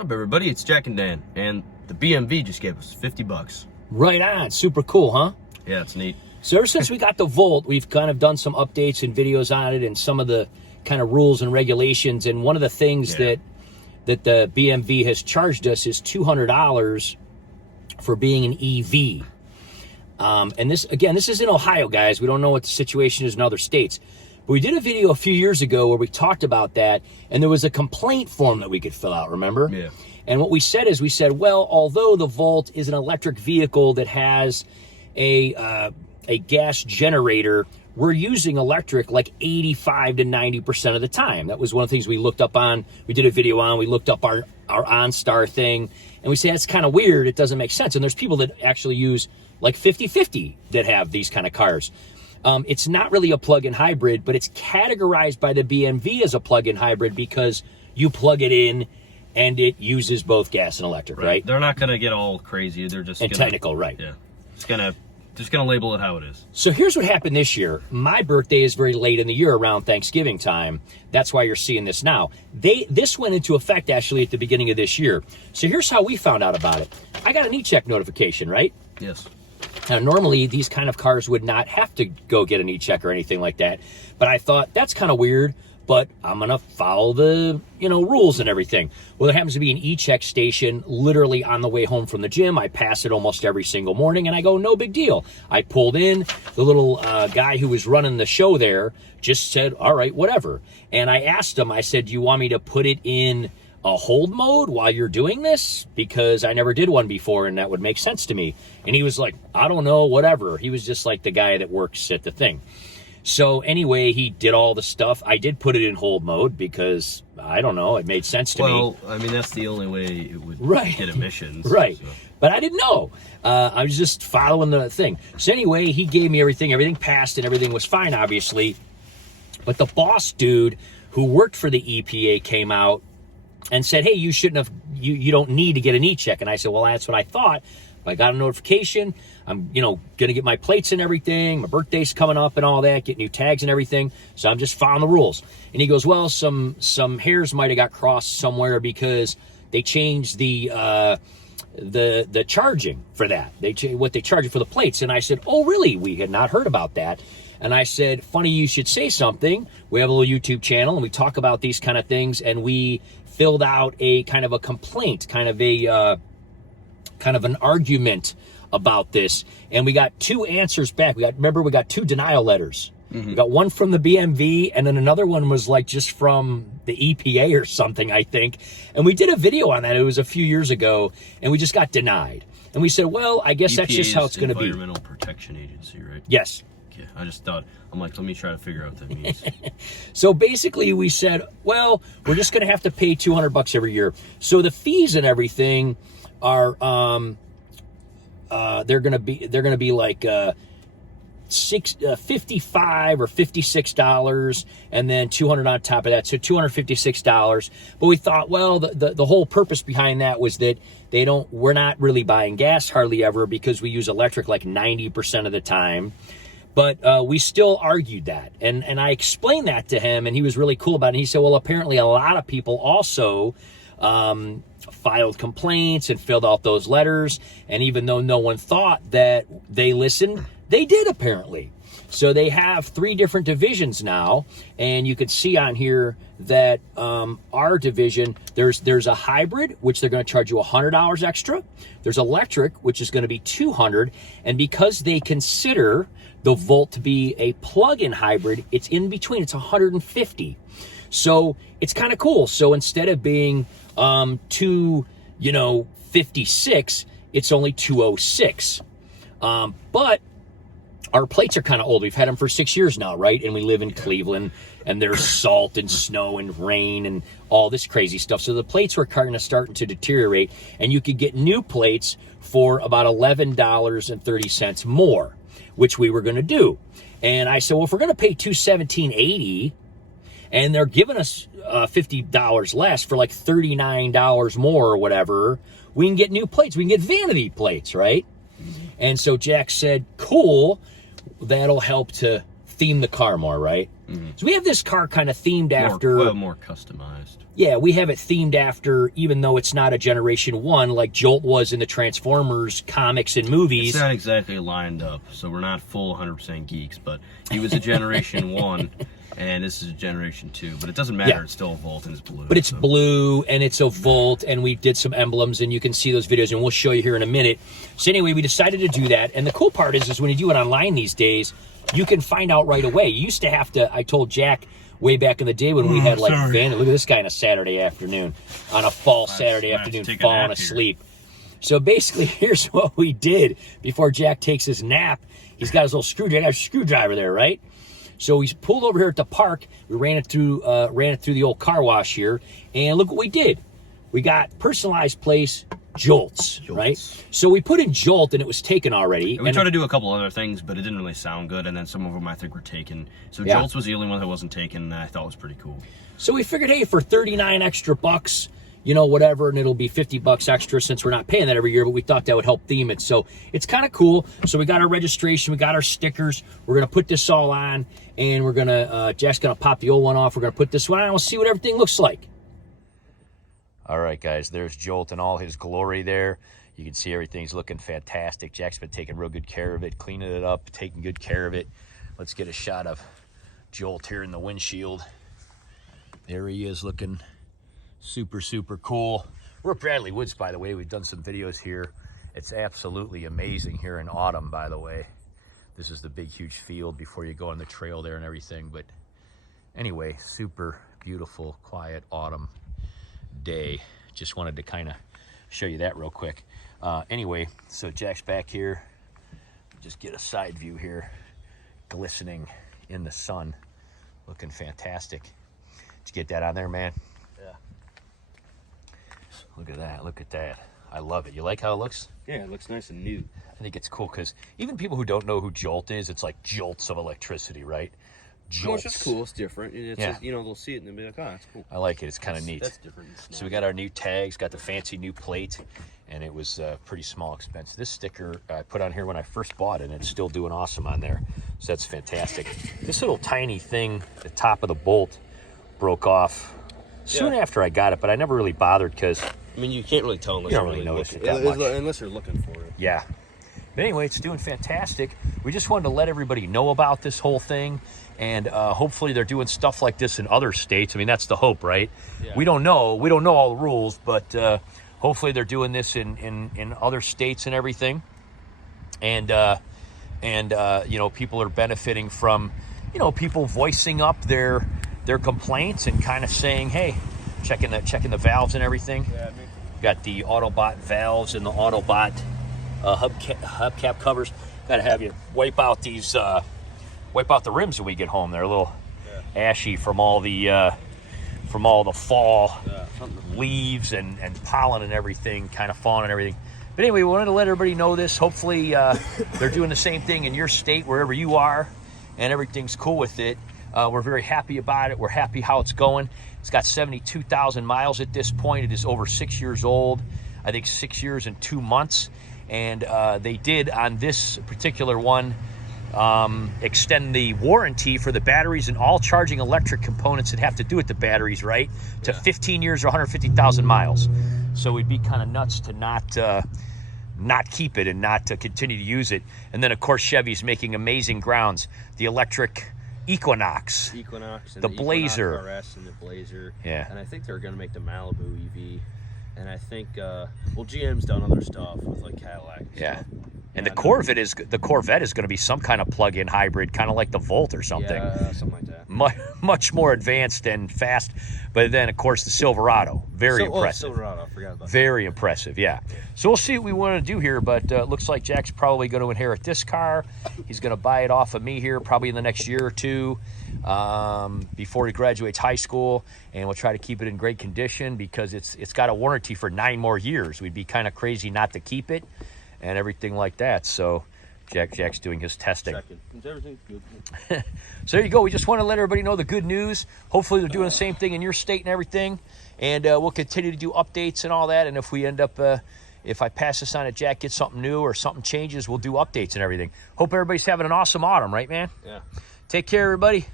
up, everybody? It's Jack and Dan, and the BMV just gave us $50. Right on. Super cool, huh? Yeah, it's neat. So ever since we got the Volt, we've kind of done some updates and videos on it and some of the kind of rules and regulations. And one of the things that the BMV has charged us is $200 for being an EV. And this is in Ohio, guys. We don't know what the situation is in other states. But we did a video a few years ago where we talked about that, and there was a complaint form that we could fill out, remember? Yeah. And what we said is, well, although the Volt is an electric vehicle that has a gas generator, we're using electric like 85 to 90% of the time. That was one of the things we looked up on. We did a video on. We looked up our OnStar thing, and we say that's kind of weird. It doesn't make sense. And there's people that actually use like 50-50 that have these kind of cars. It's not really a plug-in hybrid, but it's categorized by the BMV as a plug-in hybrid because you plug it in and it uses both gas and electric, right? They're not going to get all crazy. They're just technical, right? Yeah. Just gonna label it how it is. So here's what happened this year. My birthday is very late in the year, around Thanksgiving time. That's why you're seeing this now. This went into effect actually at the beginning of this year. So here's how we found out about it. I got an e-check notification, right? Yes. Now, normally these kind of cars would not have to go get an e-check or anything like that. But I thought that's kind of weird, but I'm going to follow the, rules and everything. Well, there happens to be an e-check station literally on the way home from the gym. I pass it almost every single morning, and I go, no big deal. I pulled in. The little guy who was running the show there just said, all right, whatever. And I asked him, I said, do you want me to put it in a hold mode while you're doing this? Because I never did one before, and that would make sense to me. And he was like, I don't know, whatever. He was just like the guy that works at the thing. So anyway, he did all the stuff. I did put it in hold mode because, I don't know, it made sense to me. Well, I mean, that's the only way it would get emissions. Right. So. But I didn't know. I was just following the thing. So anyway, he gave me everything. Everything passed and everything was fine, obviously. But the boss dude who worked for the EPA came out and said, hey, you shouldn't have, you don't need to get an e-check. And I said, well, that's what I thought. I got a notification. I'm, going to get my plates and everything. My birthday's coming up and all that, get new tags and everything. So I'm just following the rules. And he goes, well, some hairs might have got crossed somewhere because they changed the charging for that. What they charge for the plates. And I said, oh, really? We had not heard about that. And I said, funny you should say something. We have a little YouTube channel and we talk about these kind of things. And we filled out a kind of a complaint, kind of an argument about this, and we got two answers back. We got two denial letters. Mm-hmm. We got one from the BMV, and then another one was like just from the EPA or something, I think. And we did a video on that. It was a few years ago, and we just got denied. And we said, well, I guess that's just how it's going to be. Environmental Protection Agency, right? Yes. Yeah, I just thought, I'm like, let me try to figure out what that means. So basically we said, well, we're just going to have to pay $200 every year. So the fees and everything are they're gonna be like $55 or $56, and then $200 on top of that, so $256. But we thought, well, the whole purpose behind that was that we're not really buying gas hardly ever because we use electric like 90% of the time. But we still argued that, and I explained that to him, and he was really cool about it. And he said, well, apparently a lot of people also filed complaints and filled out those letters, and even though no one thought that they listened, they did apparently. So they have 3 different divisions now, and you can see on here that our division, there's a hybrid, which they're going to charge you $100 extra. There's electric, which is going to be $200, and because they consider the Volt to be a plug-in hybrid, it's in between. It's $150. So it's kind of cool. So instead of being $256, it's only $206. But our plates are kind of old. We've had them for 6 years now, right? And we live in Cleveland, and there's salt and snow and rain and all this crazy stuff. So the plates were kind of starting to deteriorate, and you could get new plates for about $11.30 more, which we were going to do. And I said, well, if we're going to pay $217.80, and they're giving us $50 less for like $39 more or whatever, we can get new plates. We can get vanity plates, right? And so Jack said, cool, that'll help to theme the car more, right? So we have this car kind of themed after... More customized. Yeah, we have it themed after, even though it's not a Generation 1 like Jolt was in the Transformers comics and movies. It's not exactly lined up, so we're not full 100% geeks, but he was a Generation 1, and this is a Generation 2. But it doesn't matter, Yeah. It's still a Volt and it's blue. But it's blue, and it's a Volt, and we did some emblems, and you can see those videos, and we'll show you here in a minute. So anyway, we decided to do that, and the cool part is when you do it online these days, you can find out right away. You used to have to, I told Jack way back in the day when we had like van. Look at this guy on a Saturday afternoon, on a fall Saturday afternoon, falling asleep. So basically, here's what we did before Jack takes his nap. He's got his little screwdriver there, right? So he's pulled over here at the park. We ran it through the old car wash here, and look what we did. We got personalized place Jolts, right? So we put in Jolt, and it was taken already. And we tried to do a couple other things, but it didn't really sound good, and then some of them I think were taken. So Yeah. Jolts was the only one that wasn't taken, and I thought was pretty cool. So we figured, hey, for 39 extra bucks, you know, whatever, and it'll be 50 bucks extra since we're not paying that every year, but we thought that would help theme it. So it's kind of cool. So we got our registration, we got our stickers. We're going to put this all on, and we're going to, Jack's going to pop the old one off. We're going to put this one on, and we'll see what everything looks like. All right, guys, there's Jolt in all his glory there. You can see everything's looking fantastic. Jack's been taking real good care of it, cleaning it up, taking good care of it. Let's get a shot of Jolt here in the windshield. There he is, looking super, super cool. We're at Bradley Woods, by the way. We've done some videos here. It's absolutely amazing here in autumn, by the way. This is the big, huge field before you go on the trail there and everything. But anyway, super beautiful, quiet autumn day. Just wanted to kind of show you that real quick. Anyway, so Jack's back here. Just get a side view here, glistening in the sun, looking fantastic. Did you get that on there, man? Yeah. Look at that, look at that. I love it. You like how it looks? Yeah, it looks nice and new. I think it's cool because even people who don't know who Jolt is, it's like jolts of electricity, right? Jolts. Well, it's just cool. It's different. It's Yeah. just, you know, they'll see it and they'll be like, oh, that's cool. I like it. It's kind of neat. That's different. So we got our new tags, got the fancy new plate, and it was pretty small expense. This sticker I put on here when I first bought it, and it's still doing awesome on there. So that's fantastic. This little tiny thing, the top of the bolt, broke off soon after I got it, but I never really bothered because... I mean, you can't really tell unless you don't really notice it that much. Unless you're looking for it. Yeah. But anyway, it's doing fantastic. We just wanted to let everybody know about this whole thing, and hopefully they're doing stuff like this in other states. I mean, that's the hope, right? Yeah. We don't know. We don't know all the rules, but hopefully they're doing this in other states and everything. And you know, people are benefiting from, you know, people voicing up their complaints and kind of saying, hey, checking the valves and everything. Yeah, Got the Autobot valves and the Autobot hubcap covers. Got to have you wipe out these, wipe out the rims when we get home. They're a little ashy from all the fall leaves and pollen and everything, kind of falling and everything. But anyway, we wanted to let everybody know this. Hopefully, they're doing the same thing in your state, wherever you are, and everything's cool with it. We're very happy about it. We're happy how it's going. It's got 72,000 miles at this point. It is over 6 years old. I think 6 years and 2 months. And they did, on this particular one, extend the warranty for the batteries and all charging electric components that have to do with the batteries, right, to 15 years or 150,000 miles. So we'd be kind of nuts to not keep it and not to continue to use it. And then, of course, Chevy's making amazing grounds. The electric Equinox, and the Blazer, RS and the Blazer, yeah, and I think they're going to make the Malibu EV, and I think well, GM's done other stuff with like Cadillac. Yeah, and the Corvette is going to be some kind of plug-in hybrid, kind of like the Volt or something. Yeah, something like that. Much more advanced and fast. But then, of course, the Silverado, very impressive. Silverado, I forgot about that. Very impressive, yeah. So we'll see what we want to do here, but looks like Jack's probably going to inherit this car. He's going to buy it off of me here probably in the next year or two before he graduates high school, and we'll try to keep it in great condition because it's got a warranty for 9 more years. We'd be kind of crazy not to keep it and everything like that. So Jack's doing his testing. Everything's good. So there you go. We just want to let everybody know the good news. Hopefully they're doing the same thing in your state and everything. And we'll continue to do updates and all that. And if we end up, if I pass this on to Jack, get something new or something changes, we'll do updates and everything. Hope everybody's having an awesome autumn, right, man? Yeah. Take care, everybody.